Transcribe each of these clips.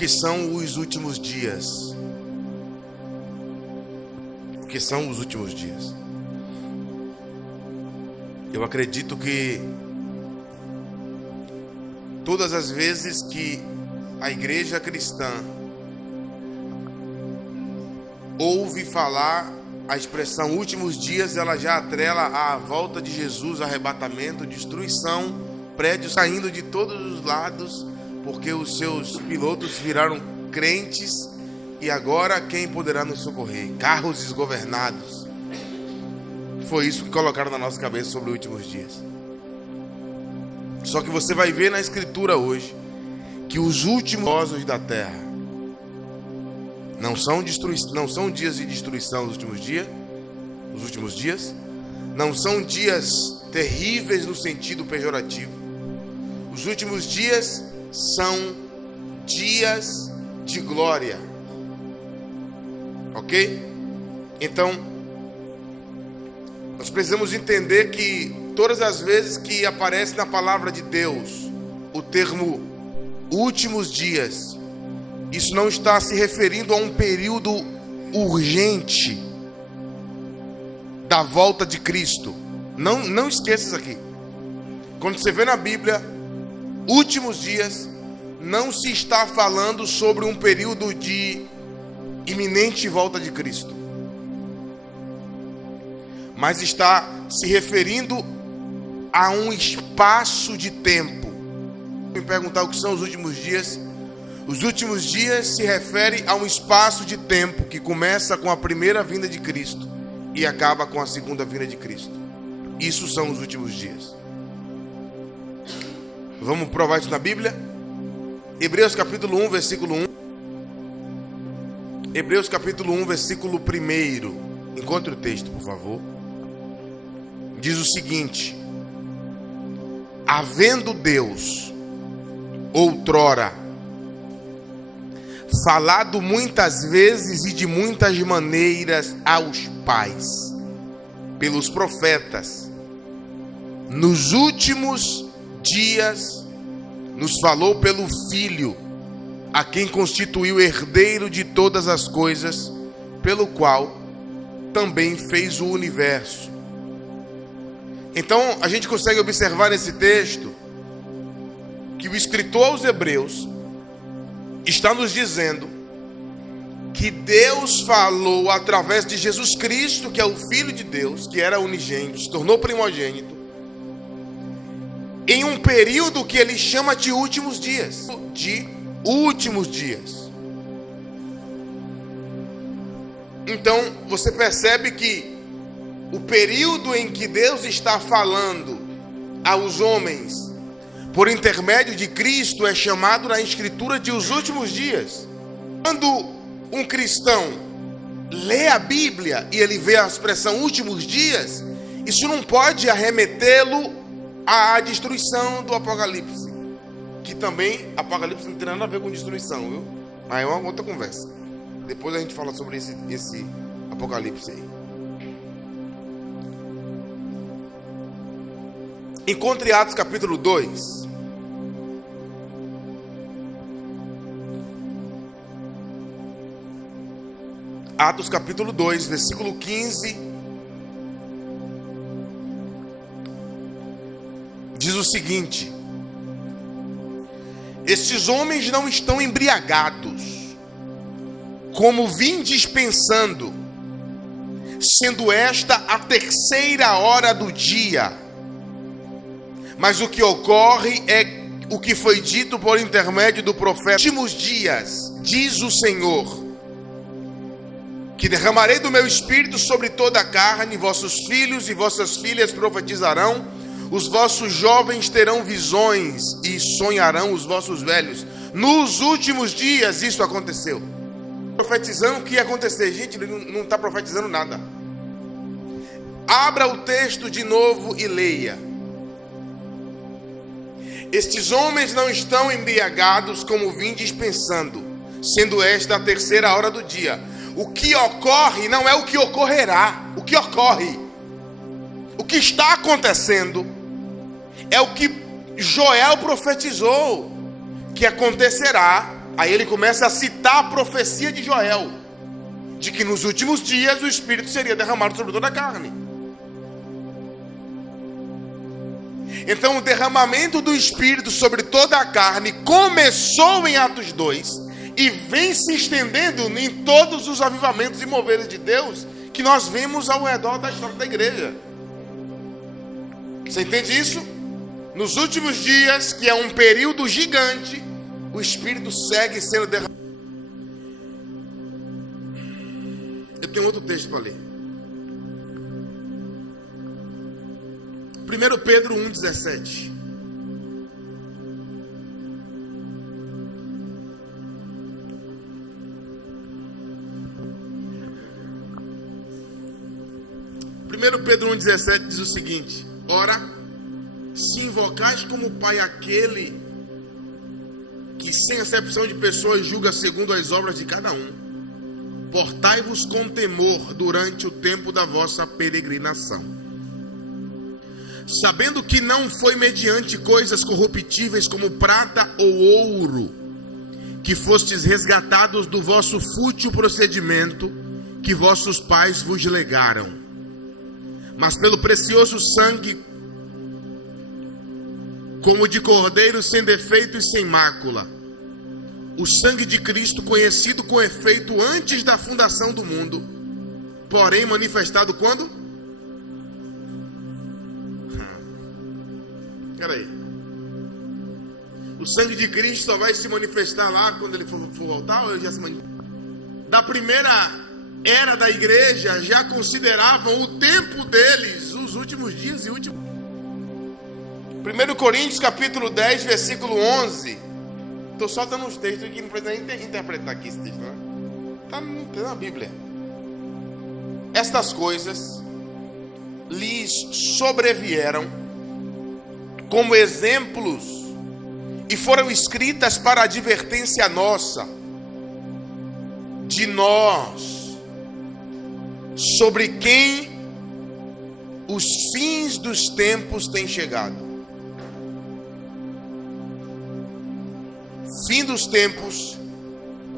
que são os últimos dias. O que são os últimos dias? Eu acredito que todas as vezes que a igreja cristã ouve falar a expressão últimos dias, ela já atrela à volta de Jesus, arrebatamento, destruição, prédios caindo de todos os lados, porque os seus pilotos viraram crentes e agora quem poderá nos socorrer? Carros desgovernados. Foi isso que colocaram na nossa cabeça sobre os últimos dias. Só que você vai ver na Escritura hoje que os últimos da terra não são dias de destruição os últimos dias, não são dias terríveis no sentido pejorativo. Os últimos dias são dias de glória. Ok? Então, nós precisamos entender que todas as vezes que aparece na palavra de Deus o termo últimos dias, isso não está se referindo a um período urgente da volta de Cristo. Não esqueça isso aqui. Quando você vê na Bíblia últimos dias, não se está falando sobre um período de iminente volta de Cristo, mas está se referindo a um espaço de tempo. Me perguntar o que são os últimos dias. Os últimos dias se refere a um espaço de tempo que começa com a primeira vinda de Cristo e acaba com a segunda vinda de Cristo. Isso são os últimos dias. Vamos provar isso na Bíblia? Hebreus capítulo 1, versículo 1. Hebreus capítulo 1, versículo 1. Encontre o texto, por favor. Diz o seguinte: havendo Deus outrora falado muitas vezes e de muitas maneiras aos pais, pelos profetas, nos últimos dias nos falou pelo Filho, a quem constituiu herdeiro de todas as coisas, pelo qual também fez o universo. Então a gente consegue observar nesse texto que o escritor aos Hebreus está nos dizendo que Deus falou através de Jesus Cristo, que é o Filho de Deus, que era unigênito, se tornou primogênito, em um período que ele chama de últimos dias. Então você percebe que o período em que Deus está falando aos homens por intermédio de Cristo é chamado na Escritura de os últimos dias. Quando um cristão lê a Bíblia e ele vê a expressão últimos dias, isso não pode arremetê-lo à destruição do Apocalipse, que também Apocalipse não tem nada a ver com destruição, viu? Mas é uma outra conversa. Depois a gente fala sobre esse Apocalipse aí. Encontre Atos capítulo 2. Atos capítulo 2, versículo 15. Diz o seguinte: estes homens não estão embriagados, como vindes pensando, sendo esta a terceira hora do dia. Mas o que ocorre é o que foi dito por intermédio do profeta: nos últimos dias, diz o Senhor, que derramarei do meu espírito sobre toda a carne, vossos filhos e vossas filhas profetizarão, os vossos jovens terão visões e sonharão os vossos velhos. Nos últimos dias isso aconteceu. Profetizando o que ia acontecer? Gente, ele não está profetizando nada. Abra o texto de novo e leia. Estes homens não estão embriagados como vindes pensando, sendo esta a terceira hora do dia. O que ocorre não é o que ocorrerá. O que ocorre, o que está acontecendo, é o que Joel profetizou, que acontecerá Aí ele começa a citar a profecia de Joel, de que nos últimos dias o Espírito seria derramado sobre toda a carne. Então o derramamento do Espírito sobre toda a carne começou em Atos 2 e vem se estendendo em todos os avivamentos e moveres de Deus que nós vemos ao redor da história da igreja. Você entende isso? Nos últimos dias, que é um período gigante, o Espírito segue sendo derramado. Eu tenho outro texto para ler. 1 Pedro 1,17. Pedro 1,17 diz o seguinte: ora, se invocais como Pai aquele que sem acepção de pessoas julga segundo as obras de cada um, portai-vos com temor durante o tempo da vossa peregrinação, sabendo que não foi mediante coisas corruptíveis como prata ou ouro que fostes resgatados do vosso fútil procedimento que vossos pais vos legaram, mas pelo precioso sangue, como de cordeiro sem defeito e sem mácula, o sangue de Cristo, conhecido com efeito antes da fundação do mundo, porém manifestado quando? Peraí. O sangue de Cristo só vai se manifestar lá quando ele for voltar, ou ele já se manifestou? Da primeira era da igreja, já consideravam o tempo deles os últimos dias e últimos. 1 Coríntios capítulo 10, versículo 11. Estou só dando uns textos que não precisa nem interpretar aqui esse texto, né? Está na Bíblia. Estas coisas lhes sobrevieram como exemplos e foram escritas para advertência nossa, de nós, sobre quem os fins dos tempos têm chegado. Fim dos tempos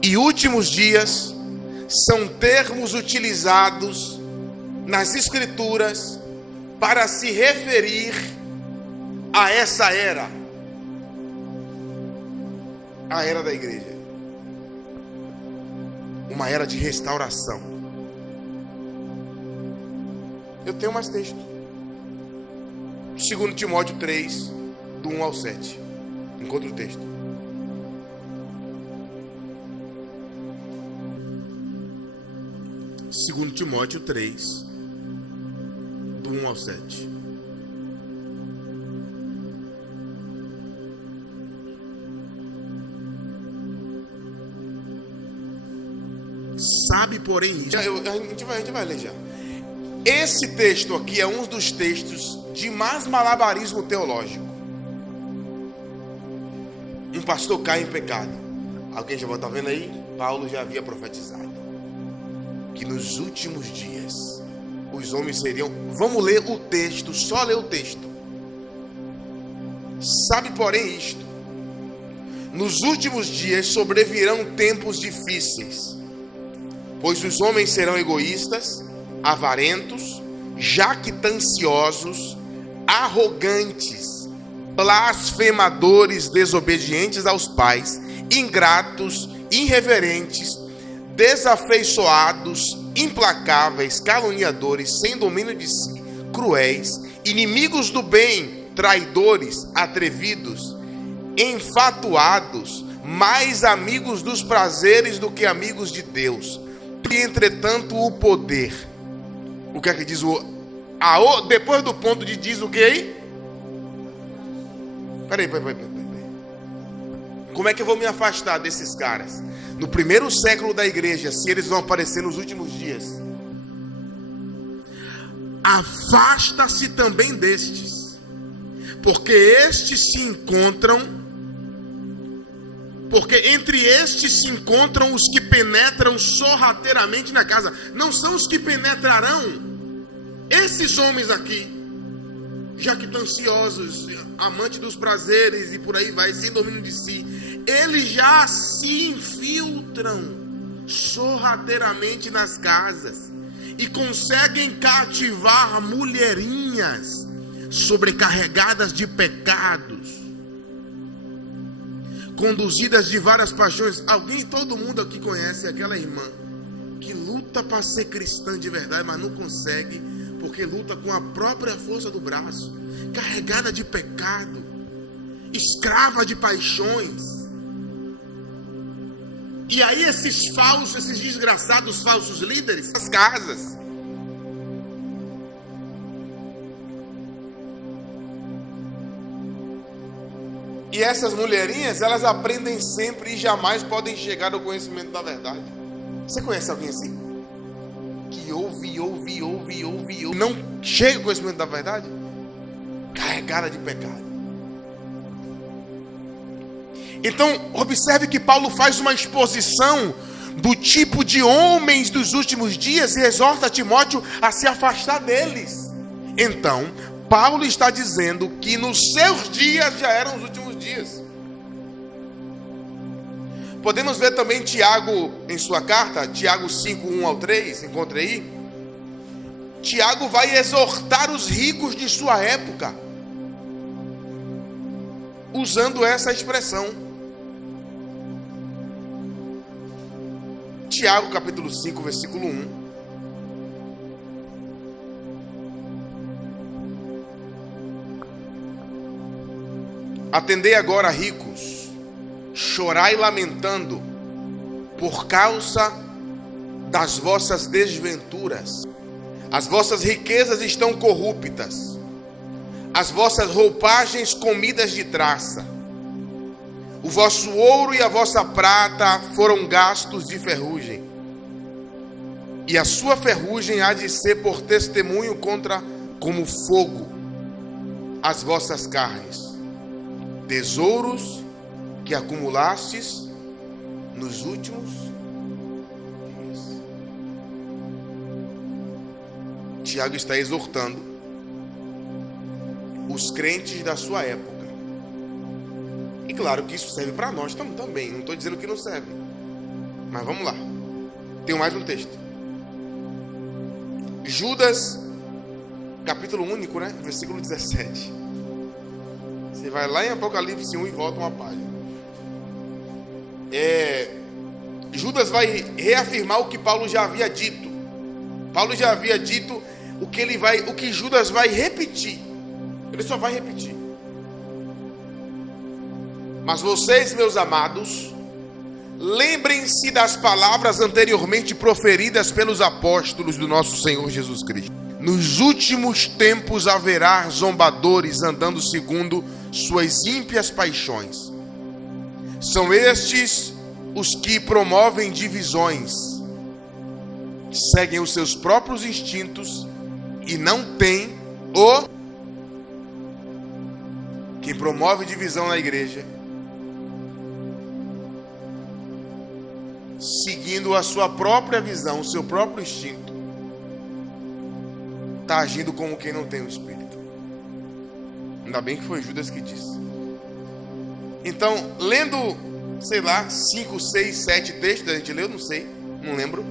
e últimos dias são termos utilizados nas Escrituras para se referir a essa era, a era da igreja, uma era de restauração. Eu tenho mais texto. 2 Timóteo 3, do 1 ao 7. Encontre o texto. Segundo Timóteo 3, do 1 ao 7. Sabe, porém, isso. A gente vai ler já. Esse texto aqui é um dos textos de mais malabarismo teológico. Um pastor cai em pecado. Alguém já está vendo aí? Paulo já havia profetizado que nos últimos dias os homens seriam... Vamos ler o texto, só ler o texto. Sabe, porém, isto: nos últimos dias sobrevirão tempos difíceis, pois os homens serão egoístas, avarentos, jactanciosos, arrogantes, blasfemadores, desobedientes aos pais, ingratos, irreverentes, desafeiçoados, implacáveis, caluniadores, sem domínio de si, cruéis, inimigos do bem, traidores, atrevidos, enfatuados, mais amigos dos prazeres do que amigos de Deus. E entretanto o poder. O que é que diz depois do ponto de diz o que aí? Peraí. Como é que eu vou me afastar desses caras? No primeiro século da igreja, se eles vão aparecer nos últimos dias. Afasta-se também destes, porque estes se encontram... Porque entre estes se encontram os que penetram sorrateiramente na casa. Não são os que penetrarão. Esses homens aqui, jactanciosos, amantes dos prazeres e por aí vai, sem domínio de si. eles já se infiltram sorrateiramente nas casas e conseguem cativar mulherinhas sobrecarregadas de pecados, conduzidas de várias paixões. Todo mundo aqui conhece aquela irmã que luta para ser cristã de verdade, mas não consegue, porque luta com a própria força do braço, carregada de pecado, escrava de paixões. E aí esses desgraçados falsos líderes, as casas, e essas mulherinhas, elas aprendem sempre e jamais podem chegar ao conhecimento da verdade. Você conhece alguém assim? Que ouve, não chega ao conhecimento da verdade? Carregada de pecado. Então, observe que Paulo faz uma exposição do tipo de homens dos últimos dias e exorta Timóteo a se afastar deles. Então, Paulo está dizendo que nos seus dias já eram os últimos dias. Podemos ver também Tiago em sua carta, Tiago 5, 1 ao 3, encontre aí. Tiago vai exortar os ricos de sua época, usando essa expressão. Tiago capítulo 5, versículo 1. Atendei agora, ricos, chorai lamentando por causa das vossas desventuras. As vossas riquezas estão corruptas, as vossas roupagens comidas de traça. O vosso ouro e a vossa prata foram gastos de ferrugem, e a sua ferrugem há de ser por testemunho como fogo as vossas carnes, tesouros que acumulastes nos últimos dias. Tiago está exortando os crentes da sua época. E claro que isso serve para nós também. Não estou dizendo que não serve. Mas vamos lá. Tem mais um texto. Judas, capítulo único, né? Versículo 17. Você vai lá em Apocalipse 1 e volta uma página. Judas vai reafirmar o que Paulo já havia dito. Paulo já havia dito o que Judas vai repetir. Ele só vai repetir. Mas vocês, meus amados, lembrem-se das palavras anteriormente proferidas pelos apóstolos do nosso Senhor Jesus Cristo. Nos últimos tempos haverá zombadores andando segundo suas ímpias paixões. São estes os que promovem divisões, seguem os seus próprios instintos e não têm Quem promove divisão na igreja, seguindo a sua própria visão, o seu próprio instinto, está agindo como quem não tem o Espírito. Ainda bem que foi Judas que disse. Então, lendo, 5, 6, 7 textos, a gente leu, não lembro.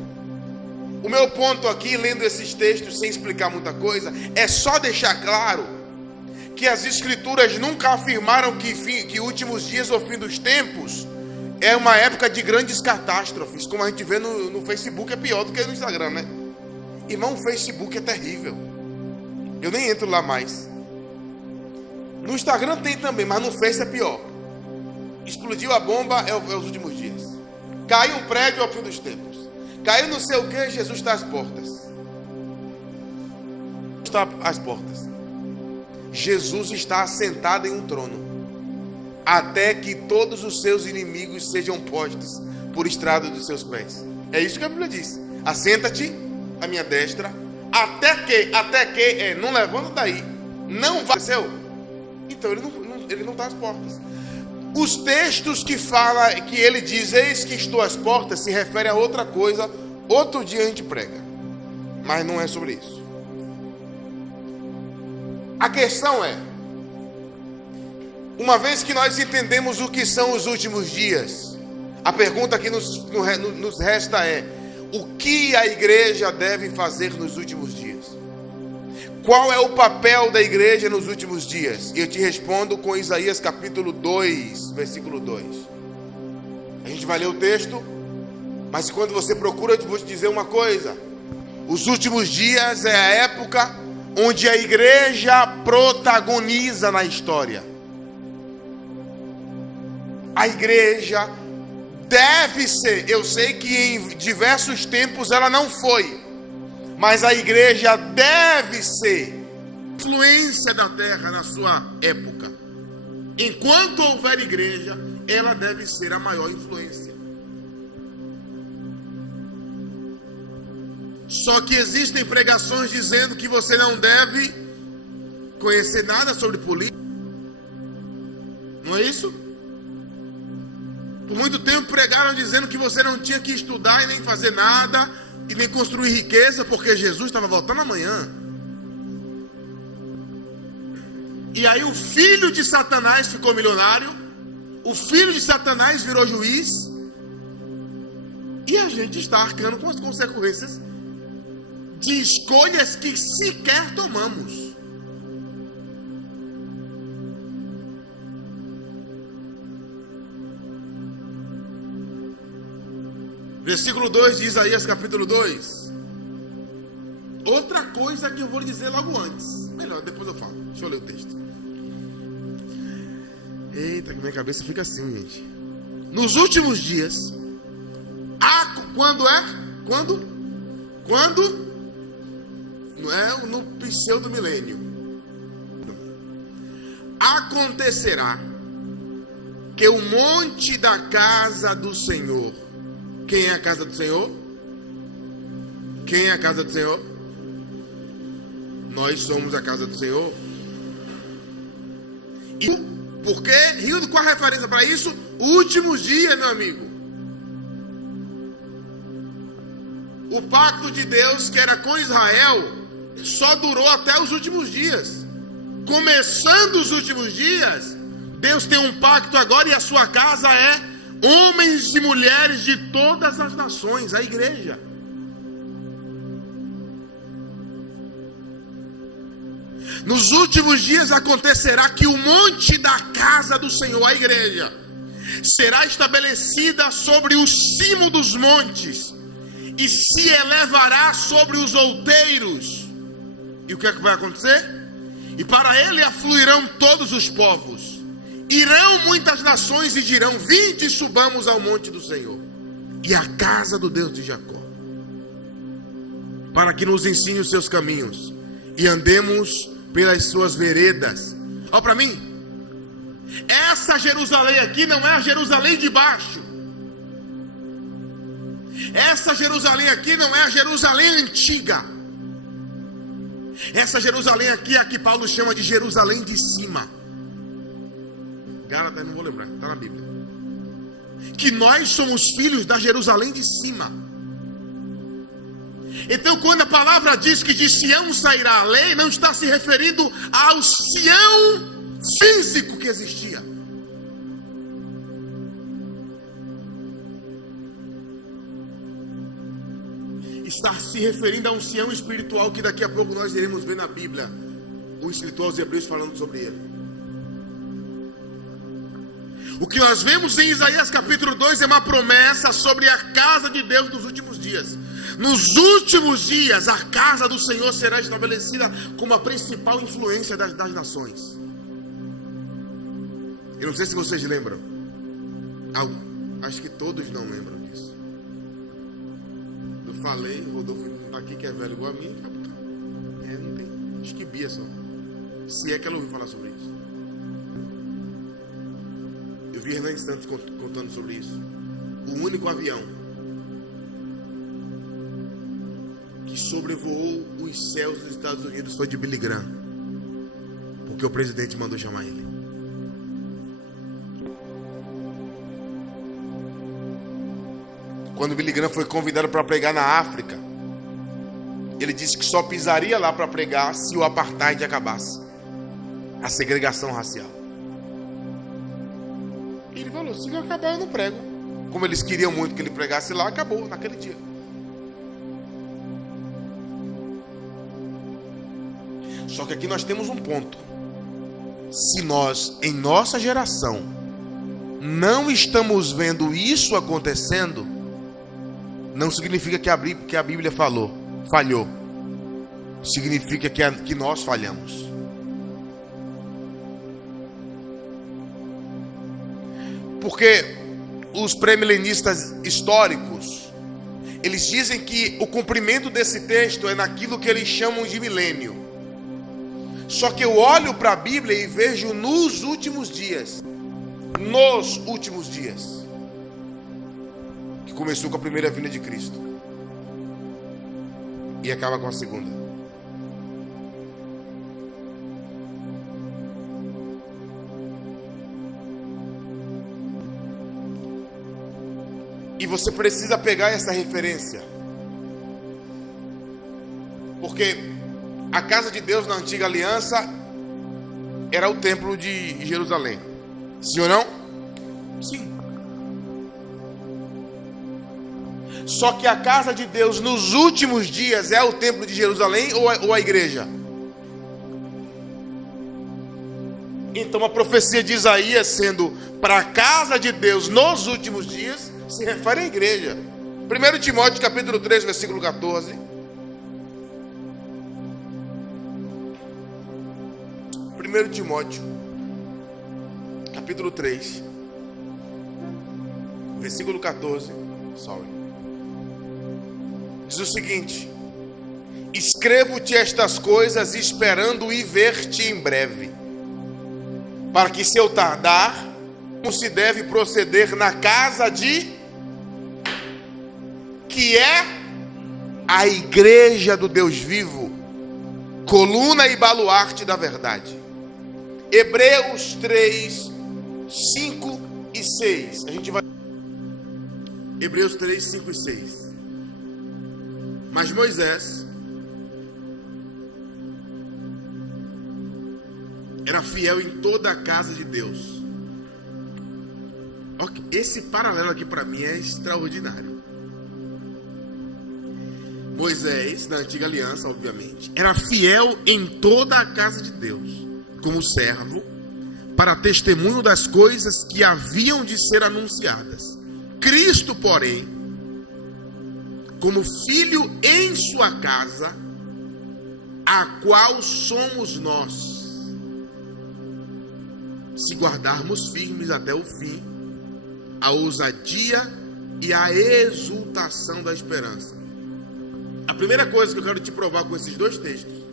O meu ponto aqui, lendo esses textos sem explicar muita coisa, é só deixar claro que as Escrituras nunca afirmaram que últimos dias ou fim dos tempos é uma época de grandes catástrofes, como a gente vê no Facebook. É pior do que no Instagram, né? Irmão, o Facebook é terrível. Eu nem entro lá mais. No Instagram tem também, mas no Face é pior. Explodiu a bomba, é os últimos dias. Caiu um prédio, é o fim dos tempos. Caiu não sei o que, Jesus está às portas. Está às portas. Jesus está assentado em um trono, até que todos os seus inimigos sejam postos por estrado dos seus pés. É isso que a Bíblia diz. Assenta-te à minha destra, até que, não levando daí, não vai ser. Então ele não está às portas. Os textos que ele diz, eis que estou às portas, se refere a outra coisa. Outro dia a gente prega, mas não é sobre isso. A questão é, Uma vez que nós entendemos o que são os últimos dias, a pergunta que nos resta é: o que a igreja deve fazer nos últimos dias? Qual é o papel da igreja nos últimos dias? E eu te respondo com Isaías capítulo 2, versículo 2. A gente vai ler o texto, mas quando você procura, eu vou te dizer uma coisa: os últimos dias é a época onde a igreja protagoniza na história. A igreja deve ser, eu sei que em diversos tempos ela não foi, mas a igreja deve ser influência da terra na sua época. Enquanto houver igreja, ela deve ser a maior influência. Só que existem pregações dizendo que você não deve conhecer nada sobre política. Não é isso? Por muito tempo pregaram dizendo que você não tinha que estudar e nem fazer nada e nem construir riqueza, porque Jesus estava voltando amanhã. E aí o filho de Satanás ficou milionário, o filho de Satanás virou juiz, e a gente está arcando com as consequências de escolhas que sequer tomamos. Versículo 2 de Isaías capítulo 2. Outra coisa que eu vou lhe dizer logo antes. Melhor, depois eu falo. Deixa eu ler o texto. Eita, que minha cabeça fica assim, gente. Nos últimos dias, quando é? Quando? Não é no pseudo milênio. Acontecerá que o monte da casa do Senhor. Quem é a casa do Senhor? Quem é a casa do Senhor? Nós somos a casa do Senhor. E por quê? Rio, qual a referência para isso? Últimos dias, meu amigo. O pacto de Deus que era com Israel só durou até os últimos dias. Começando os últimos dias, Deus tem um pacto agora e a sua casa é homens e mulheres de todas as nações, a igreja. Nos últimos dias acontecerá que o monte da casa do Senhor, a igreja, será estabelecida sobre o cimo dos montes e se elevará sobre os outeiros. E o que é que vai acontecer? E para ele afluirão todos os povos. Irão muitas nações e dirão: vinde e subamos ao monte do Senhor e à casa do Deus de Jacó, para que nos ensine os seus caminhos e andemos pelas suas veredas. Olha para mim, essa Jerusalém aqui não é a Jerusalém de baixo. Essa Jerusalém aqui não é a Jerusalém antiga. Essa Jerusalém aqui é a que Paulo chama de Jerusalém de cima. Gálatas, não vou lembrar, está na Bíblia. Que nós somos filhos da Jerusalém de cima. Então, quando a palavra diz que de Sião sairá a lei, não está se referindo ao Sião físico que existia. Está se referindo a um Sião espiritual que daqui a pouco nós iremos ver na Bíblia, o escritor aos Hebreus falando sobre ele. O que nós vemos em Isaías capítulo 2 é uma promessa sobre a casa de Deus nos últimos dias. Nos últimos dias, a casa do Senhor será estabelecida como a principal influência das nações. Eu não sei se vocês lembram. Acho que todos não lembram disso. Eu falei, o Rodolfo não está aqui, que é velho igual a mim. Não tem. Acho que Bia só. Se é que ela ouviu falar sobre isso. Eu vi Hernandes Santos contando sobre isso. O único avião que sobrevoou os céus dos Estados Unidos foi de Billy Graham, porque o presidente mandou chamar ele. Quando Billy Graham foi convidado para pregar na África, ele disse que só pisaria lá para pregar se o apartheid acabasse, a segregação racial. falou, se não acabar eu não prego. Como eles queriam muito que ele pregasse lá, acabou naquele dia. Só que aqui nós temos um ponto. Se nós, em nossa geração, não estamos vendo isso acontecendo, não significa que a Bíblia falhou. Significa que nós falhamos. Porque os pré-milenistas históricos, eles dizem que o cumprimento desse texto é naquilo que eles chamam de milênio. Só que eu olho para a Bíblia e vejo nos últimos dias. Nos últimos dias. Que começou com a primeira vinda de Cristo. E acaba com a segunda. E você precisa pegar essa referência. Porque a casa de Deus na antiga aliança era o templo de Jerusalém. Sim ou não? Sim. Só que a casa de Deus nos últimos dias é o templo de Jerusalém ou a igreja? Então a profecia de Isaías, sendo para a casa de Deus nos últimos dias, se refere à igreja. 1 Timóteo capítulo 3, versículo 14. 1 Timóteo capítulo 3, versículo 14. Diz o seguinte: escrevo-te estas coisas esperando ir ver-te em breve, para que, se eu tardar, como se deve proceder na casa que é a igreja do Deus vivo, coluna e baluarte da verdade. Hebreus 3, 5 e 6. A gente vai. Hebreus 3, 5 e 6. Mas Moisés era fiel em toda a casa de Deus. Esse paralelo aqui para mim é extraordinário. Moisés, na antiga aliança, obviamente, era fiel em toda a casa de Deus, como servo, para testemunho das coisas que haviam de ser anunciadas. Cristo, porém, como filho em sua casa, a qual somos nós, se guardarmos firmes até o fim a ousadia e a exultação da esperança. A primeira coisa que eu quero te provar com esses dois textos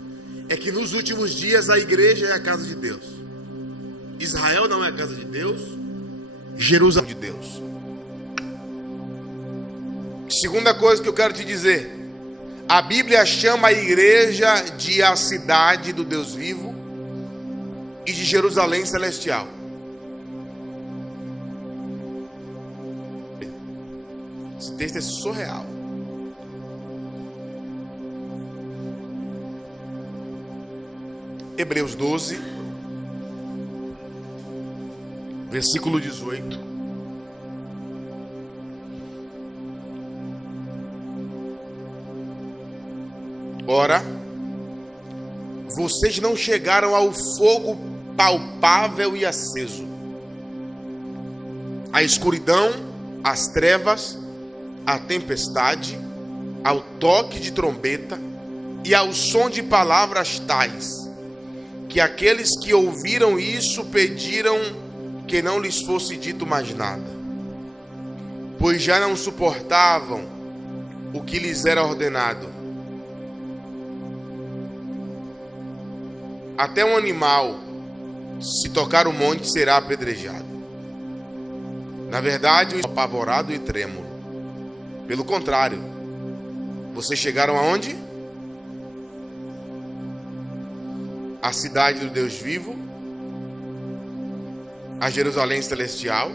é que nos últimos dias a igreja é a casa de Deus. Israel não é a casa de Deus, Jerusalém é de Deus. Segunda coisa que eu quero te dizer: a Bíblia chama a igreja de a cidade do Deus vivo e de Jerusalém celestial. Esse texto é surreal. Hebreus 12, versículo 18. Ora, vocês não chegaram ao fogo palpável e aceso, à escuridão, às trevas, à tempestade, ao toque de trombeta e ao som de palavras tais, que aqueles que ouviram isso pediram que não lhes fosse dito mais nada, pois já não suportavam o que lhes era ordenado. Até um animal, se tocar o monte, será apedrejado. Na verdade, o apavorado e trêmulo. Pelo contrário, vocês chegaram aonde? A cidade do Deus vivo, a Jerusalém celestial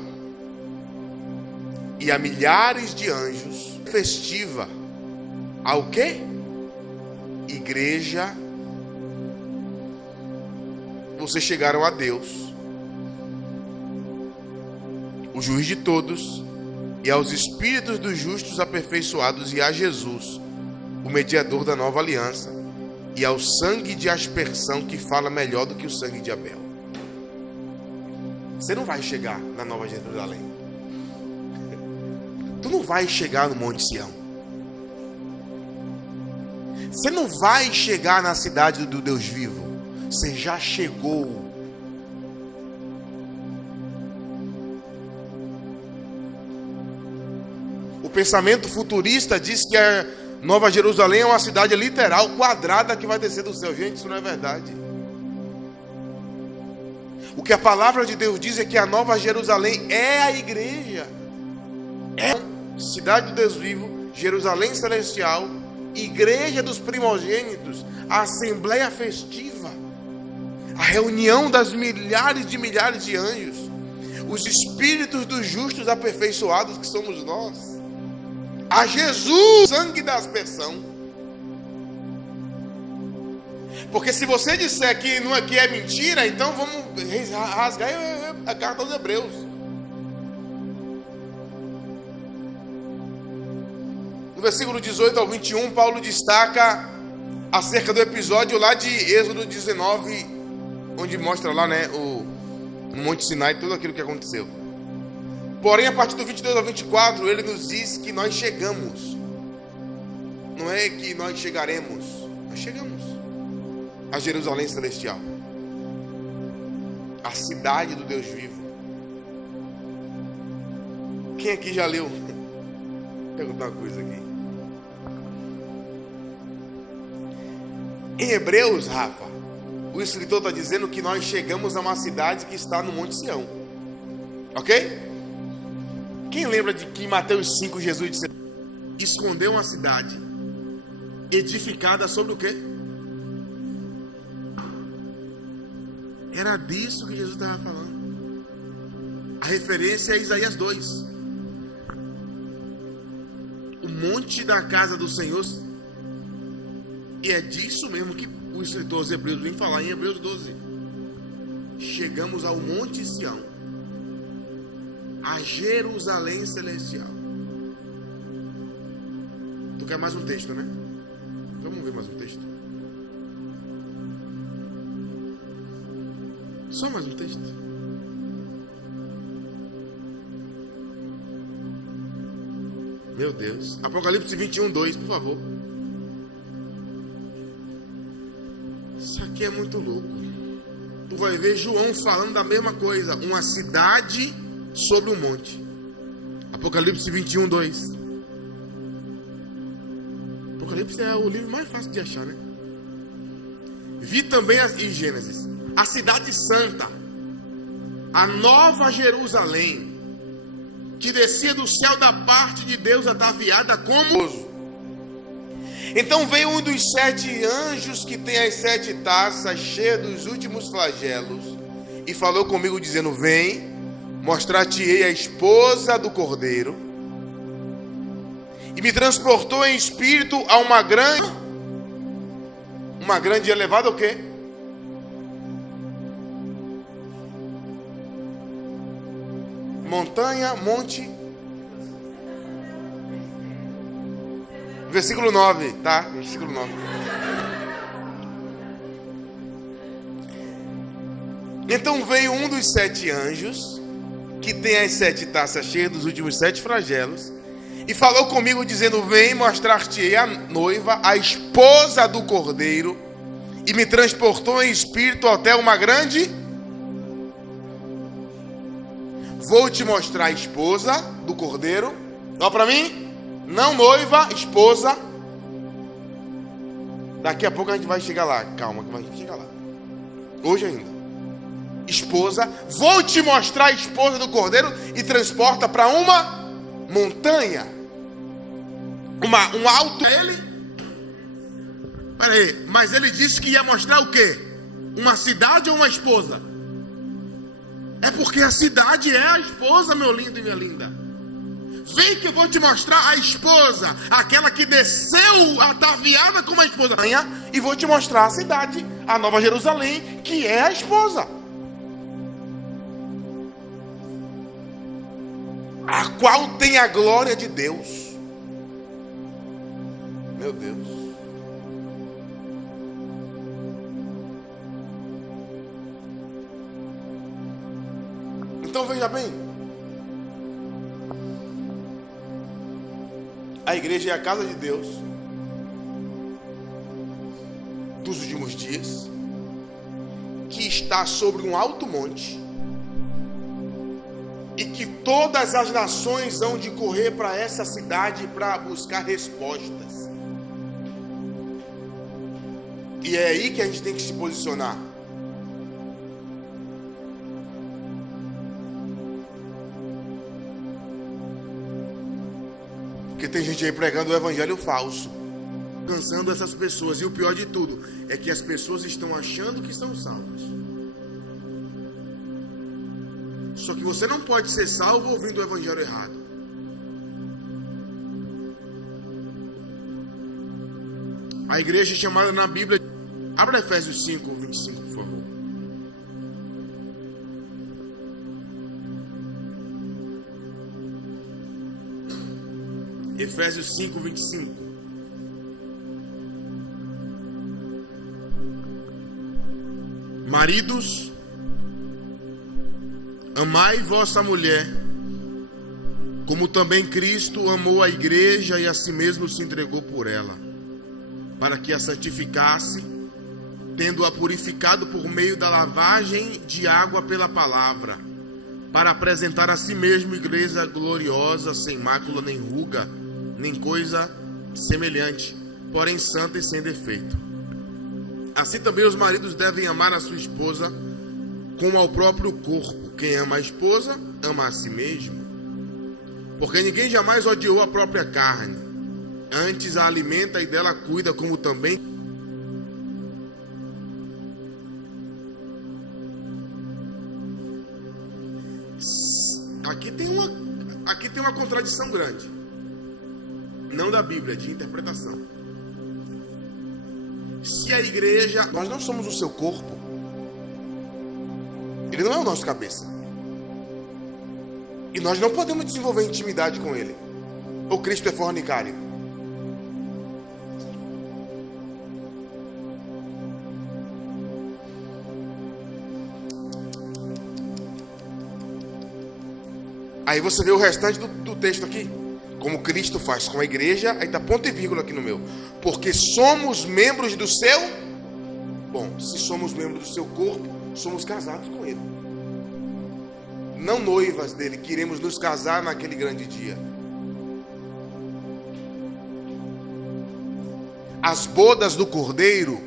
e a milhares de anjos, festiva ao quê? Igreja. Vocês chegaram a Deus. o juiz de todos, e aos espíritos dos justos aperfeiçoados, e a Jesus, o mediador da nova aliança, e ao sangue de aspersão que fala melhor do que o sangue de Abel. Você não vai chegar na Nova Jerusalém. Tu não vai chegar no Monte Sião. Você não vai chegar na cidade do Deus vivo. Você já chegou. O pensamento futurista diz que a Nova Jerusalém é uma cidade literal, quadrada, que vai descer do céu. Gente, isso não é verdade. O que a palavra de Deus diz é que a Nova Jerusalém é a igreja. É a cidade do Deus vivo, Jerusalém celestial, igreja dos primogênitos, a assembleia festiva, a reunião das milhares de anjos, os espíritos dos justos aperfeiçoados, que somos nós, a Jesus, sangue da aspersão. Porque se você disser que não aqui é mentira, então vamos rasgar a carta aos Hebreus. No versículo 18 ao 21, Paulo destaca acerca do episódio lá de Êxodo 19, onde mostra lá, né, o Monte Sinai, tudo aquilo que aconteceu. Porém, a partir do 22 ao 24, ele nos diz que nós chegamos. Não é que nós chegaremos, nós chegamos a Jerusalém celestial, a cidade do Deus vivo. Quem aqui já leu? Vou perguntar uma coisa aqui. Em Hebreus, Rafa, o escritor está dizendo que nós chegamos a uma cidade que está no Monte Sião. Ok? Quem lembra de que em Mateus 5 Jesus disse: escondeu uma cidade edificada sobre o quê? Era disso que Jesus estava falando. A referência é Isaías 2. O monte da casa do Senhor. E é disso mesmo que o escritor aos Hebreus vem falar em Hebreus 12. Chegamos ao Monte Sião, a Jerusalém celestial. Tu quer mais um texto, né? Vamos ver mais um texto. Só mais um texto. Meu Deus. Apocalipse 21, 2, por favor. Isso aqui é muito louco. Tu vai ver João falando da mesma coisa. Uma cidade sobre um monte. Apocalipse 21, 2. Apocalipse é o livro mais fácil de achar, né? Vi também em Gênesis a cidade santa, a nova Jerusalém, que descia do céu da parte de Deus, ataviada como. Então veio um dos 7 anjos que tem as 7 taças cheias dos últimos flagelos, e falou comigo dizendo: vem, mostrar-te-ei a esposa do Cordeiro. E me transportou em espírito a uma grande e elevada o quê? Montanha, monte. Versículo 9, tá? Versículo 9. Então veio um dos 7 anjos, que tem as 7 taças cheias dos últimos 7 flagelos, e falou comigo dizendo: vem, mostrar-te-ei a noiva, a esposa do Cordeiro. E me transportou em espírito até uma grande. Vou te mostrar a esposa do Cordeiro. Olha para mim. Não noiva, esposa. Daqui a pouco a gente vai chegar lá. Calma, que a gente chega lá. Hoje ainda. Esposa. Vou te mostrar a esposa do Cordeiro. E transporta para uma montanha. Um alto. Ele. Peraí, mas ele disse que ia mostrar o quê? Uma cidade ou uma esposa? É porque a cidade é a esposa, meu lindo e minha linda. Vem que eu vou te mostrar a esposa, aquela que desceu ataviada como a esposa. E vou te mostrar a cidade, a Nova Jerusalém, que é a esposa. qual tem a glória de Deus. Meu Deus. Então veja bem, a igreja é a casa de Deus dos últimos dias, que está sobre um alto monte, e que todas as nações hão de correr para essa cidade para buscar respostas. E é aí que a gente tem que se posicionar. Porque tem gente aí pregando o evangelho falso, cansando essas pessoas. E o pior de tudo é que as pessoas estão achando que são salvas. Só que você não pode ser salvo ouvindo o evangelho errado. A igreja chamada na Bíblia. Abra Efésios 5, 25, por favor. Efésios 5, 25. Maridos, amai vossa mulher, como também Cristo amou a igreja e a si mesmo se entregou por ela, para que a santificasse, tendo-a purificado por meio da lavagem de água pela palavra, para apresentar a si mesmo igreja gloriosa, sem mácula nem ruga, nem coisa semelhante, porém santa e sem defeito. Assim também os maridos devem amar a sua esposa como ao próprio corpo. Quem ama a esposa, ama a si mesmo. Porque ninguém jamais odiou a própria carne, antes a alimenta e dela cuida, como também aqui tem uma contradição grande. Não da Bíblia, de interpretação. Se a igreja, nós não somos o seu corpo, ele não é o nosso cabeça, e nós não podemos desenvolver intimidade com ele. Ou Cristo é fornicário? Aí você vê o restante do texto aqui, como Cristo faz com a igreja. Aí está ponto e vírgula aqui no meu. Porque somos membros do seu. Bom, se somos membros do seu corpo, somos casados com ele. Não noivas dele, que iremos nos casar naquele grande dia. As bodas do Cordeiro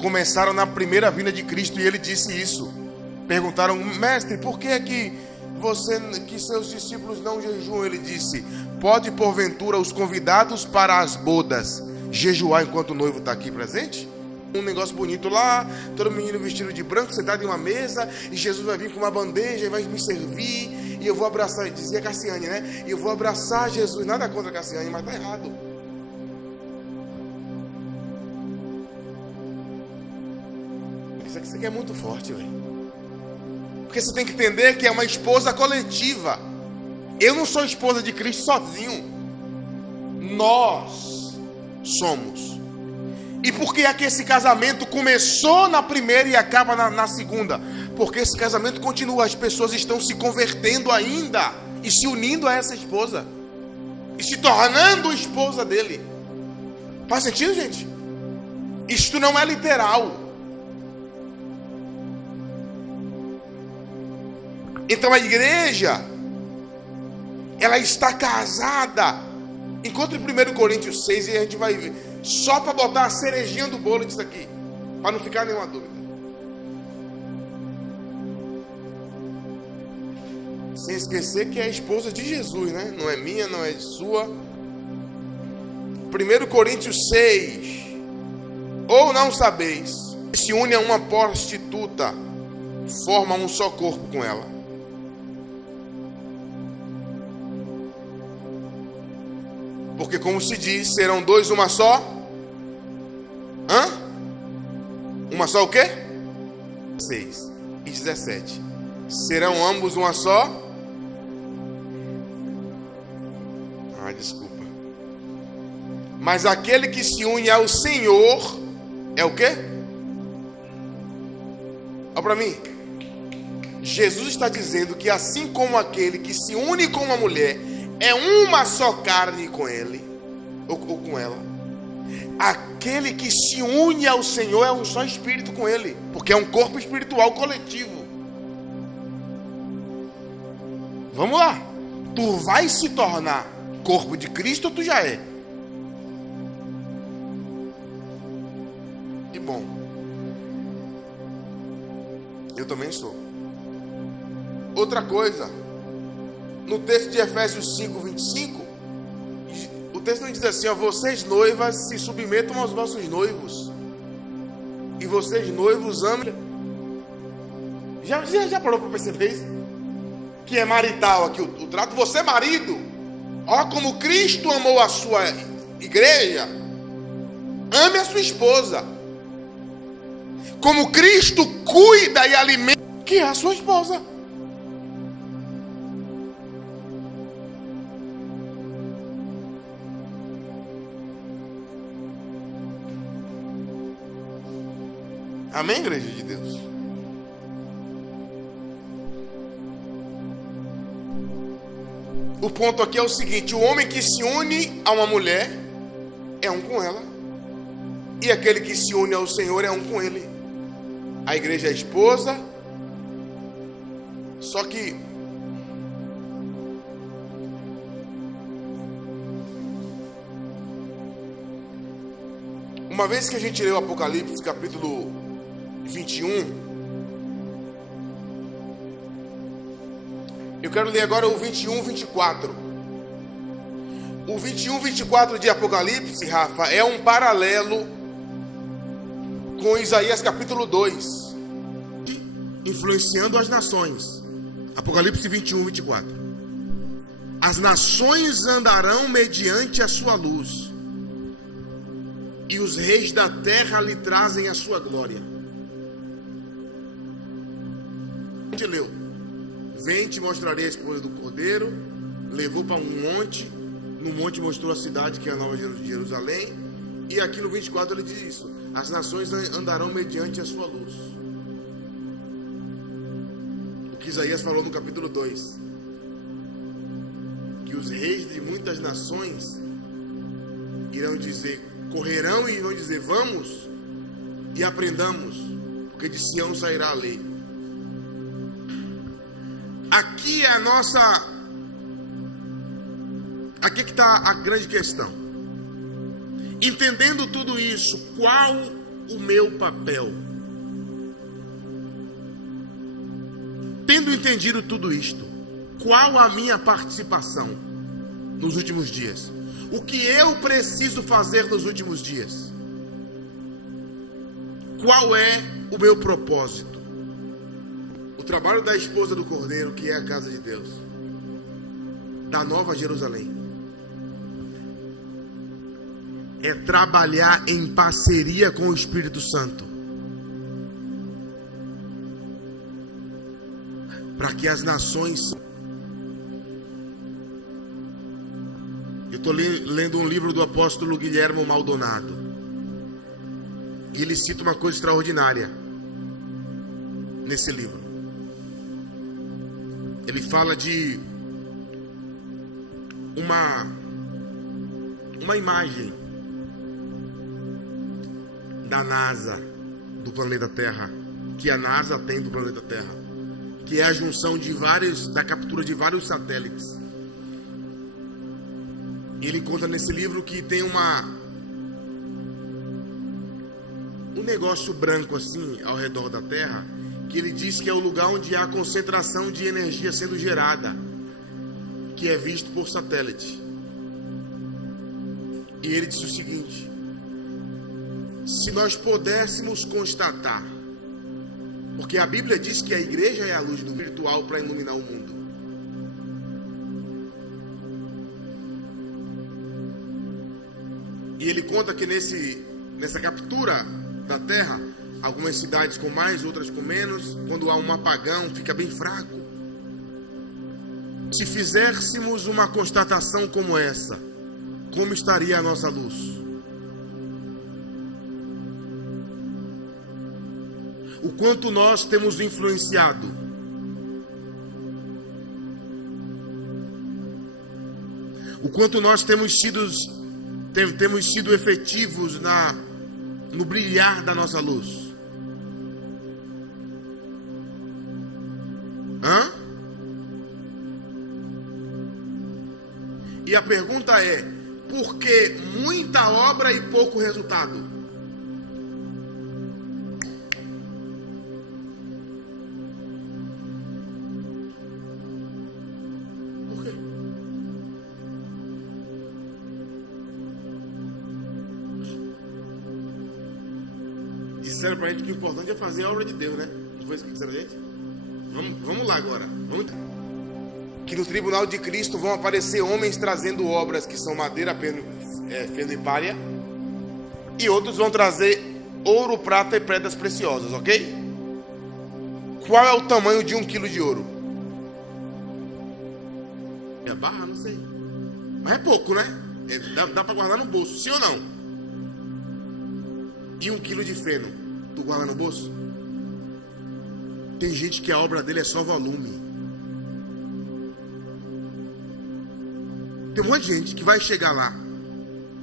começaram na primeira vinda de Cristo, e ele disse isso. Perguntaram: mestre, por que é que seus discípulos não jejuam? Ele disse: pode porventura os convidados para as bodas jejuar enquanto o noivo está aqui presente? Um negócio bonito lá, todo menino vestido de branco, sentado em uma mesa, e Jesus vai vir com uma bandeja e vai me servir, e eu vou abraçar, dizia Cassiane, né? E eu vou abraçar Jesus. Nada contra Cassiane, mas está errado. Isso aqui é muito forte, velho. Porque você tem que entender que é uma esposa coletiva. Eu não sou esposa de Cristo sozinho. Nós somos. E por que é que esse casamento começou na primeira e acaba na segunda? Porque esse casamento continua. As pessoas estão se convertendo ainda e se unindo a essa esposa e se tornando esposa dele. Faz sentido, gente? Isto não é literal. Então a igreja, ela está casada. Encontre 1 Coríntios 6 e a gente vai ver, só para botar a cerejinha do bolo disso aqui, para não ficar nenhuma dúvida. Sem esquecer que é a esposa de Jesus, né? Não é minha, não é sua. 1 Coríntios 6. Ou não sabeis, se une a uma prostituta, forma um só corpo com ela. Porque como se diz, serão dois uma só. Uma só o quê? 6 e 17. Serão ambos uma só. Desculpa. Mas aquele que se une ao Senhor é o quê? Olha para mim. Jesus está dizendo que assim como aquele que se une com uma mulher é uma só carne com ele ou com ela, aquele que se une ao Senhor é um só espírito com ele, porque é um corpo espiritual coletivo. Vamos lá. Tu vai se tornar corpo de Cristo ou tu já é? Que bom. Eu também sou. Outra coisa, no texto de Efésios 5:25, o texto não diz assim, ó, vocês noivas se submetam aos vossos noivos, e vocês noivos amem. Já parou para perceber isso? Que é marital aqui o trato. Você marido, ó, como Cristo amou a sua igreja, ame a sua esposa, como Cristo cuida e alimenta, que é a sua esposa. Amém, igreja de Deus? O ponto aqui é o seguinte: o homem que se une a uma mulher é um com ela, e aquele que se une ao Senhor é um com ele. A igreja é a esposa, só que uma vez que a gente leu Apocalipse capítulo 21, eu quero ler agora o 21, 24. O 21, 24 de Apocalipse, Rafa, é um paralelo com Isaías capítulo 2, influenciando as nações. Apocalipse 21, 24. As nações andarão mediante a sua luz, e os reis da terra lhe trazem a sua glória. A gente leu: vem, te mostrarei a esposa do Cordeiro. Levou para um monte, no monte mostrou a cidade que é a nova Jerusalém. E aqui no 24 ele diz isso: as nações andarão mediante a sua luz. O que Isaías falou no capítulo 2, que os reis de muitas nações irão dizer, correrão e vão dizer, vamos e aprendamos, porque de Sião sairá a lei. Aqui é a nossa, aqui que está a grande questão. Entendendo tudo isso, qual o meu papel? Tendo entendido tudo isto, qual a minha participação nos últimos dias? O que eu preciso fazer nos últimos dias? Qual é o meu propósito? O trabalho da esposa do Cordeiro, que é a casa de Deus, da Nova Jerusalém, é trabalhar em parceria com o Espírito Santo, para que as nações... Eu estou lendo um livro do apóstolo Guilhermo Maldonado, e ele cita uma coisa extraordinária nesse livro. Ele fala de uma imagem da NASA do planeta Terra, que a NASA tem do planeta Terra, que é a junção de da captura de vários satélites. E ele conta nesse livro que tem um negócio branco assim ao redor da Terra, que ele diz que é o lugar onde há concentração de energia sendo gerada, que é visto por satélite. E ele disse o seguinte: se nós pudéssemos constatar, porque a Bíblia diz que a igreja é a luz do virtual para iluminar o mundo. E ele conta que nessa captura da terra, algumas cidades com mais, outras com menos, quando há um apagão, fica bem fraco. Se fizéssemos uma constatação como essa, como estaria a nossa luz? O quanto nós temos influenciado? O quanto nós temos sido efetivos no brilhar da nossa luz? E a pergunta é: por que muita obra e pouco resultado? Por quê? Disseram pra gente que o importante é fazer a obra de Deus, né? Não foi isso que disseram a gente? Vamos lá agora. Que no tribunal de Cristo vão aparecer homens trazendo obras que são madeira, feno e palha, e outros vão trazer ouro, prata e pedras preciosas, ok? Qual é o tamanho de 1 quilo de ouro? É barra? Não sei. Mas é pouco, né? Dá para guardar no bolso, sim ou não? E 1 quilo de feno, tu guarda no bolso? Tem gente que a obra dele é só volume. Tem um monte de gente que vai chegar lá,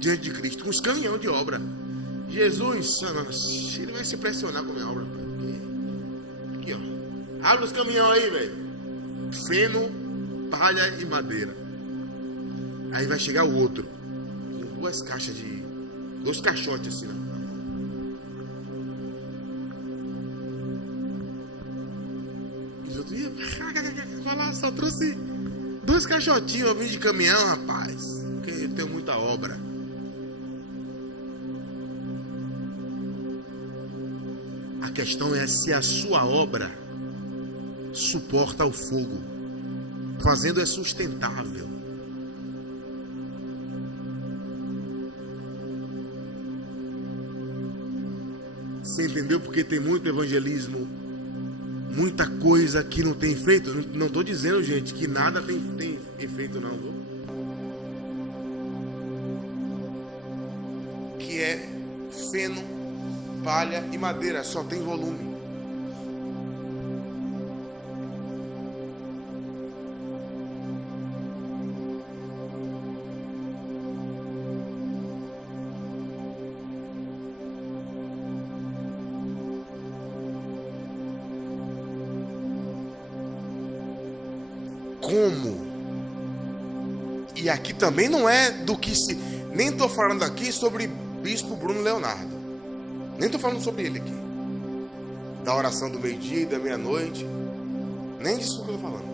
diante de Cristo, com os caminhões de obra. Jesus, ele vai se impressionar com a minha obra. Aqui, ó. Abre os caminhões aí, velho. Feno, palha e madeira. Aí vai chegar o outro, com 2 caixas de... 2 caixotes assim, né? E os outros iam falar, só trouxe 2 caixotinhos, eu vim de caminhão, rapaz, porque eu tenho muita obra. A questão é se a sua obra suporta o fogo. Fazendo é sustentável. Você entendeu? Porque tem muito evangelismo, muita coisa que não tem feito. Não estou dizendo, gente, que nada tem efeito, não, viu? Que é feno, palha e madeira, só tem volume. Como? E aqui também não é do que se... Nem estou falando aqui sobre Bispo Bruno Leonardo. Nem estou falando sobre ele aqui. Da oração do meio-dia e da meia-noite. Nem disso que eu estou falando.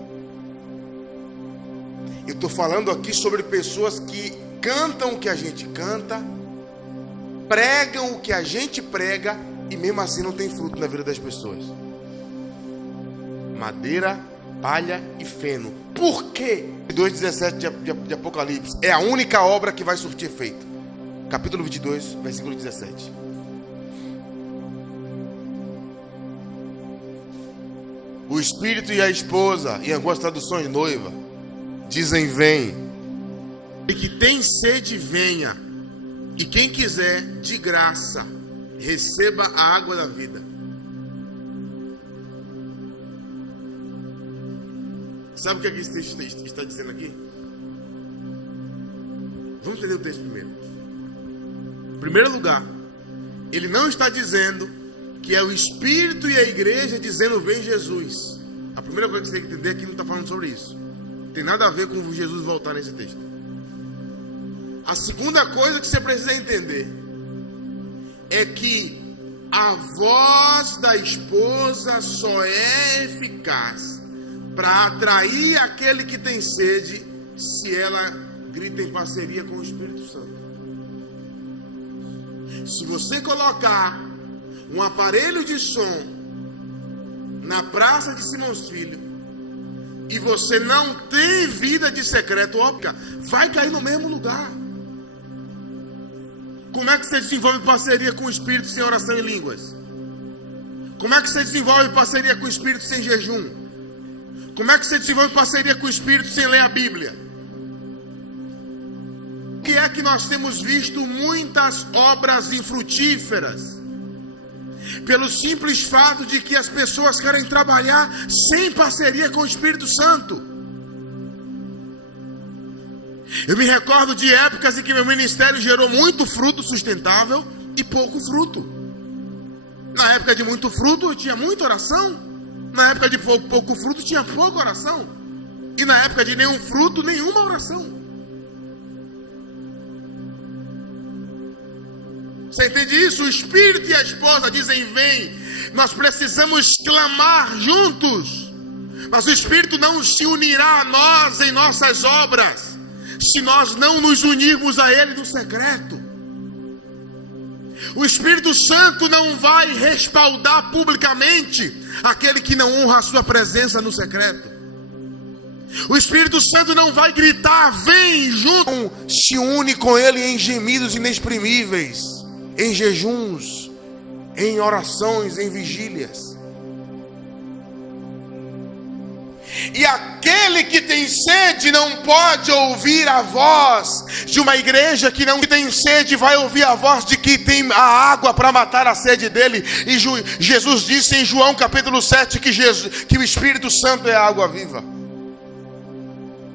Eu estou falando aqui sobre pessoas que cantam o que a gente canta, pregam o que a gente prega e mesmo assim não tem fruto na vida das pessoas. Madeira, palha e feno. Por quê? 2,17 de Apocalipse é a única obra que vai surtir efeito. Capítulo 22, versículo 17. O Espírito e a esposa, em algumas traduções noiva, dizem vem. E que tem sede venha. E quem quiser, de graça, receba a água da vida. Sabe o que esse texto está dizendo aqui? Vamos entender o texto primeiro. Em primeiro lugar, ele não está dizendo que é o Espírito e a igreja dizendo vem Jesus. A primeira coisa que você tem que entender é que ele não está falando sobre isso. Não tem nada a ver com Jesus voltar nesse texto. A segunda coisa que você precisa entender é que a voz da esposa só é eficaz para atrair aquele que tem sede, se ela grita em parceria com o Espírito Santo. Se você colocar um aparelho de som na praça de Simões Filho e você não tem vida de secreto óptica, vai cair no mesmo lugar. Como é que você desenvolve parceria com o Espírito sem oração em línguas? Como é que você desenvolve parceria com o Espírito sem jejum? Como é que você desenvolve parceria com o Espírito sem ler a Bíblia? Que é que nós temos visto muitas obras infrutíferas? Pelo simples fato de que as pessoas querem trabalhar sem parceria com o Espírito Santo. Eu me recordo de épocas em que meu ministério gerou muito fruto sustentável e pouco fruto. Na época de muito fruto, eu tinha muita oração. Na época de pouco fruto, tinha pouca oração. E na época de nenhum fruto, nenhuma oração. Você entende isso? O Espírito e a esposa dizem: vem. Nós precisamos clamar juntos. Mas o Espírito não se unirá a nós em nossas obras se nós não nos unirmos a Ele no secreto. O Espírito Santo não vai respaldar publicamente aquele que não honra a sua presença no secreto. O Espírito Santo não vai gritar: vem junto. Se une com Ele em gemidos inexprimíveis, em jejuns, em orações, em vigílias. E aquele que tem sede não pode ouvir a voz de uma igreja que não tem sede, vai ouvir a voz de que tem a água para matar a sede dele. E Jesus disse em João capítulo 7 que o Espírito Santo é a água viva.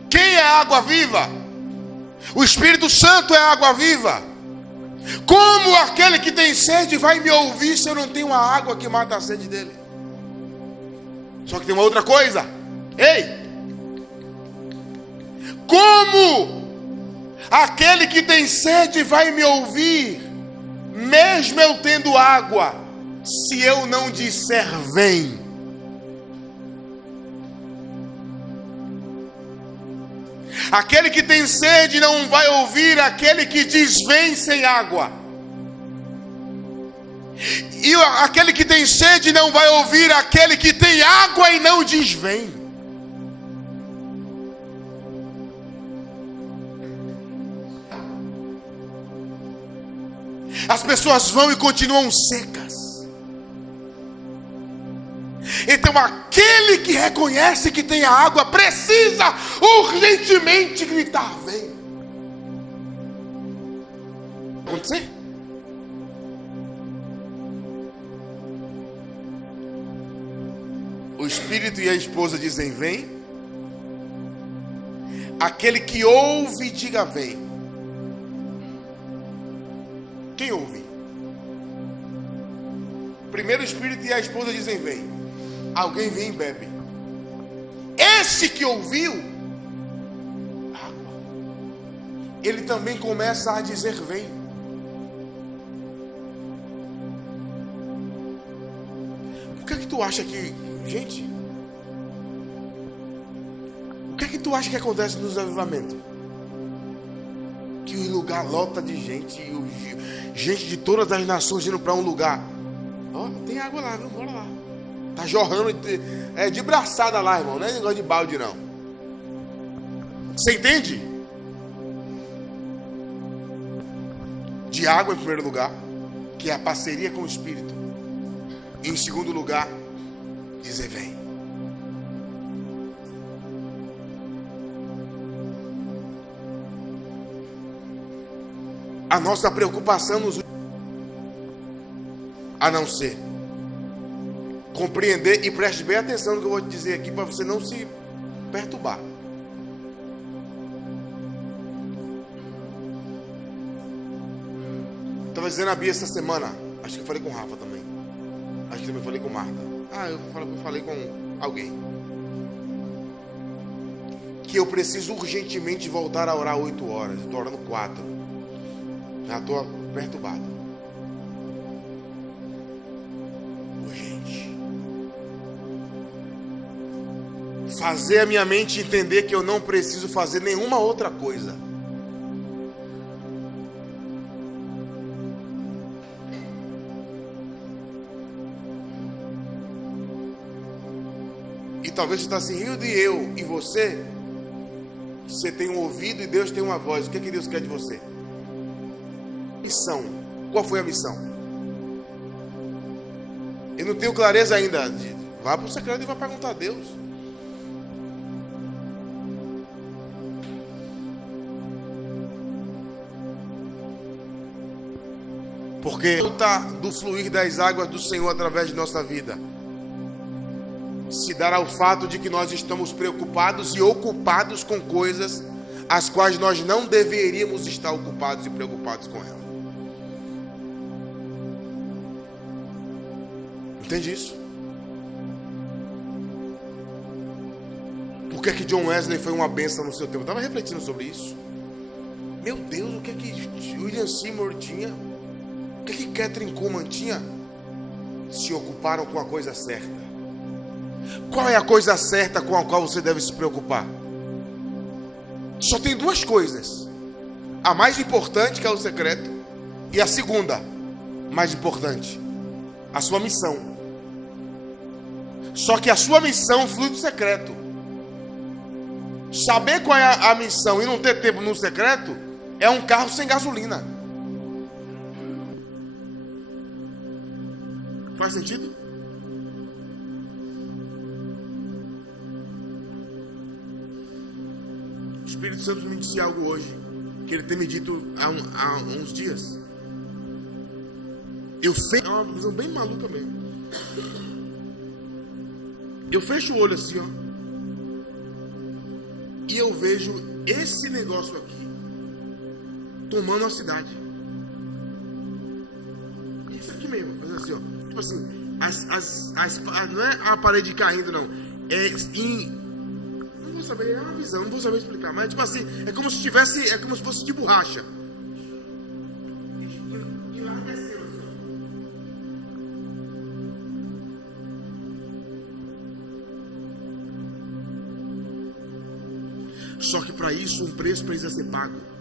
Quem é a água viva? O Espírito Santo é a água viva. Como aquele que tem sede vai me ouvir se eu não tenho a água que mata a sede dele? Só que tem uma outra coisa. Ei! Como aquele que tem sede vai me ouvir, mesmo eu tendo água, se eu não disser vem? Aquele que tem sede não vai ouvir aquele que diz vem sem água. E aquele que tem sede não vai ouvir aquele que tem água e não diz vem. As pessoas vão e continuam secas. Então aquele que reconhece que tem a água precisa urgentemente gritar vem. Acontecer? O Espírito e a esposa dizem vem. Aquele que ouve diga vem. Quem ouve? Primeiro o Espírito e a esposa dizem vem. Alguém vem e bebe. Esse que ouviu água, ele também começa a dizer vem. O que é que tu acha que, gente? O que é que tu acha que acontece nos avivamentos? Que o lugar lota de gente, gente de todas as nações indo para um lugar. Ó, tem água lá, viu? Bora lá. Tá jorrando de braçada lá, irmão. Não é negócio de balde, não. Você entende? De água em primeiro lugar, que é a parceria com o Espírito. Em segundo lugar, dizer vem. A nossa preocupação a não ser compreender, e preste bem atenção no que eu vou te dizer aqui para você não se perturbar. Estava dizendo a Bia essa semana, acho que eu falei com o Rafa também, acho que também falei com Marta. Eu falei com alguém que eu preciso urgentemente voltar a orar 8 horas. Estou orando 4. Já estou perturbado. Fazer a minha mente entender que eu não preciso fazer nenhuma outra coisa. E talvez você está se rindo e eu e você tem um ouvido e Deus tem uma voz. O que é que Deus quer de você? Missão. Qual foi a missão? Eu não tenho clareza ainda. Vá para o secreto e vai perguntar a Deus. Porque falta do fluir das águas do Senhor através de nossa vida se dará ao fato de que nós estamos preocupados e ocupados com coisas as quais nós não deveríamos estar ocupados e preocupados com elas. Entende isso? Por que John Wesley foi uma bênção no seu tempo? Eu estava refletindo sobre isso. Meu Deus, o que William Seymour tinha? O que Kathryn Kuhlman tinha? Se ocuparam com a coisa certa. Qual é a coisa certa com a qual você deve se preocupar? Só tem duas coisas. A mais importante, que é o secreto, e a segunda, mais importante, a sua missão. Só que a sua missão flui do secreto. Saber qual é a missão e não ter tempo no secreto é um carro sem gasolina. Faz sentido? O Espírito Santo me disse algo hoje, que ele tem me dito há uns dias. É uma visão bem maluca mesmo. Eu fecho o olho assim, ó, e eu vejo esse negócio aqui tomando a cidade. Isso aqui mesmo, fazendo assim, ó. Tipo assim, não é a parede caindo, não. Não vou saber, é uma visão, não vou saber explicar. Mas tipo assim, é como se fosse de borracha. E lá desceu assim, ó. Só que para isso um preço precisa ser pago.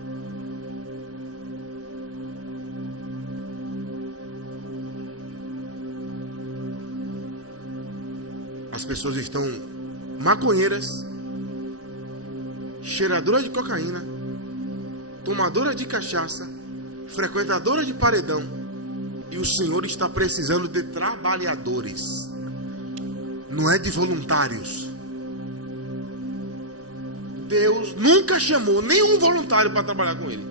As pessoas estão maconheiras, cheiradoras de cocaína, tomadoras de cachaça, frequentadoras de paredão, e o Senhor está precisando de trabalhadores, não é de voluntários. Deus nunca chamou nenhum voluntário para trabalhar com Ele.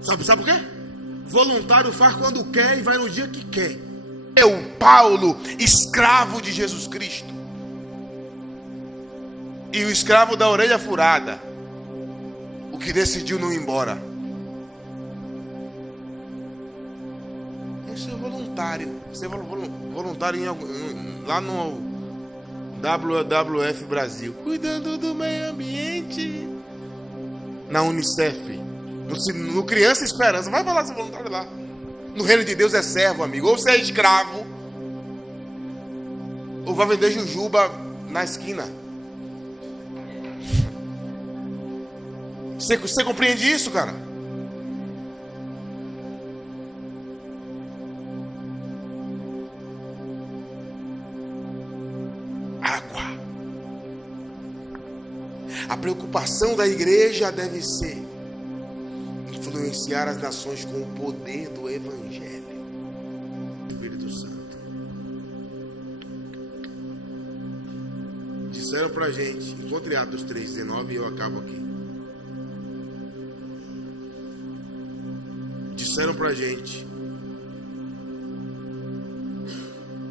Sabe por quê? Voluntário faz quando quer e vai no dia que quer. Eu, Paulo, escravo de Jesus Cristo, e o escravo da orelha furada, o que decidiu não ir embora. Isso é voluntário. Você é voluntário lá no WWF Brasil, cuidando do meio ambiente, na Unicef, no Criança Esperança. Vai falar ser voluntário lá. No reino de Deus é servo, amigo. Ou você é escravo, ou vai vender jujuba na esquina. Você compreende isso, cara? Água. A preocupação da igreja deve ser influenciar as nações com o poder do Evangelho. Espírito Santo. Disseram pra gente, encontre Atos 3:19 e eu acabo aqui. Disseram pra gente,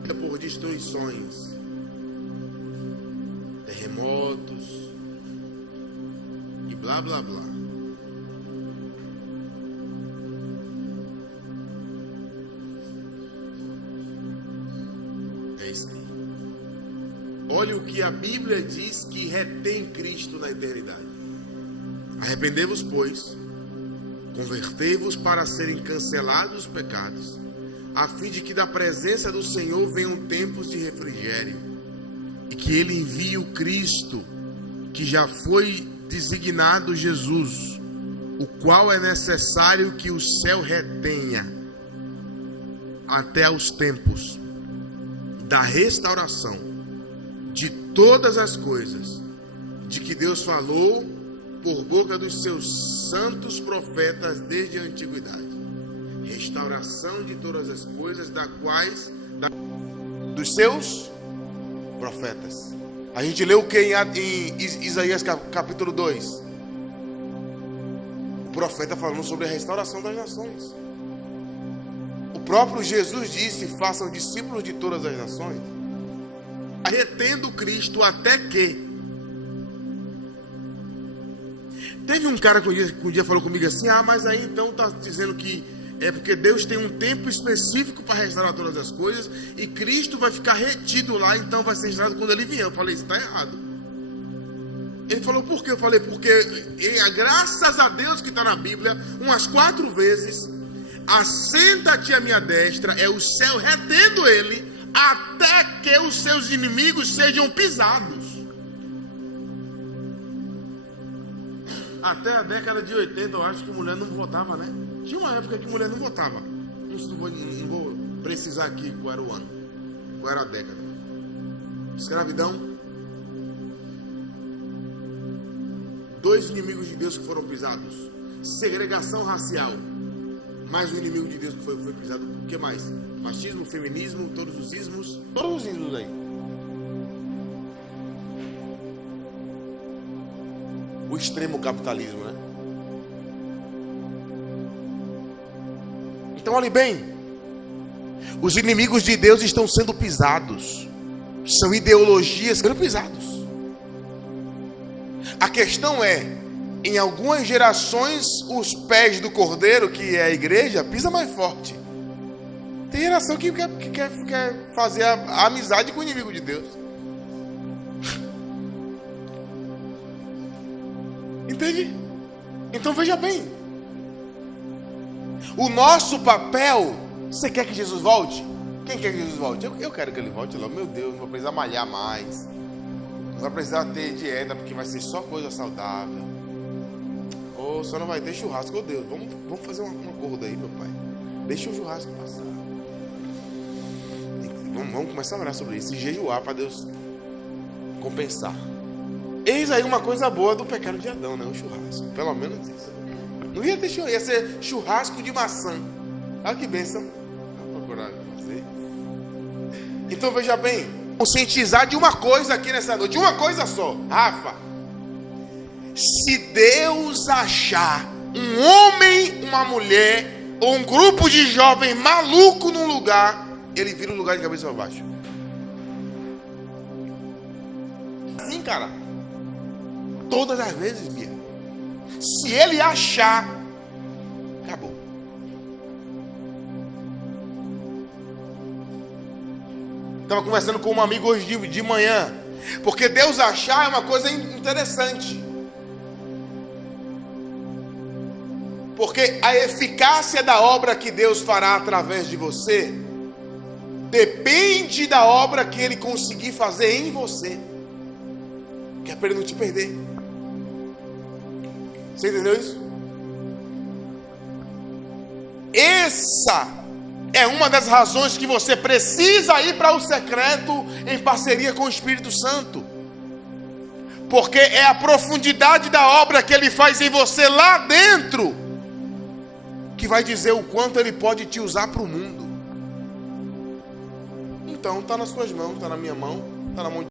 é por destruições, terremotos e blá blá blá. É isso aí. Olha o que a Bíblia diz que retém Cristo na eternidade. Arrependei-vos, pois, convertei-vos para serem cancelados os pecados, a fim de que da presença do Senhor venham tempos de refrigério, e que Ele envie o Cristo, que já foi designado Jesus, o qual é necessário que o céu retenha até os tempos da restauração de todas as coisas, de que Deus falou por boca dos seus santos profetas desde a antiguidade. Restauração de todas as coisas dos seus profetas. A gente leu o que em Isaías capítulo 2? O profeta falando sobre a restauração das nações. próprio Jesus disse: façam discípulos de todas as nações, retendo Cristo até que. Teve um cara que um dia falou comigo assim: mas aí então está dizendo que é porque Deus tem um tempo específico para restaurar todas as coisas e Cristo vai ficar retido lá, então vai ser restaurado quando ele vier. Eu falei: isso está errado. Ele falou: por quê? Eu falei: porque graças a Deus que está na Bíblia umas 4 vezes: assenta-te à minha destra, é o céu retendo ele até que os seus inimigos sejam pisados. Até a década de 80 eu acho que mulher não votava, né? Tinha uma época que mulher não votava. Não vou precisar aqui qual era o ano, qual era a década. Escravidão. 2 inimigos de Deus que foram pisados. Segregação racial. Mais um inimigo de Deus que foi pisado. O que mais? Machismo, feminismo, todos os ismos. Todos os ismos aí. O extremo capitalismo, né? Então olhe bem, os inimigos de Deus estão sendo pisados. São ideologias sendo pisados. A questão é, em algumas gerações, os pés do cordeiro, que é a igreja, pisa mais forte. Tem geração que quer fazer a amizade com o inimigo de Deus. Entende? Então veja bem, o nosso papel. Você quer que Jesus volte? Quem quer que Jesus volte? Eu quero que ele volte logo. Meu Deus, não vou precisar malhar mais, não vai precisar ter dieta, porque vai ser só coisa saudável. Ou só não vai ter churrasco. Oh Deus, vamos fazer um acordo aí, meu pai. Deixa o churrasco passar. Vamos começar a orar sobre isso e jejuar para Deus compensar. Eis aí uma coisa boa do pecado de Adão, né? O churrasco, pelo menos isso. Não ia ter churrasco, ia ser churrasco de maçã. Olha que bênção. Vou procurar fazer. Então veja bem, conscientizar de uma coisa aqui nessa noite, de uma coisa só, Rafa. Se Deus achar um homem, uma mulher ou um grupo de jovens maluco num lugar, ele vira o lugar de cabeça para baixo. Assim, cara. Todas as vezes, Bia. Se ele achar, acabou. Estava conversando com um amigo hoje de manhã. Porque Deus achar é uma coisa interessante. Porque a eficácia da obra que Deus fará através de você depende da obra que Ele conseguir fazer em você. Que é para Ele não te perder. Você entendeu isso? Essa é uma das razões que você precisa ir para o secreto em parceria com o Espírito Santo. Porque é a profundidade da obra que Ele faz em você lá dentro que vai dizer o quanto Ele pode te usar para o mundo. Então está nas suas mãos, está na minha mão, está na mão de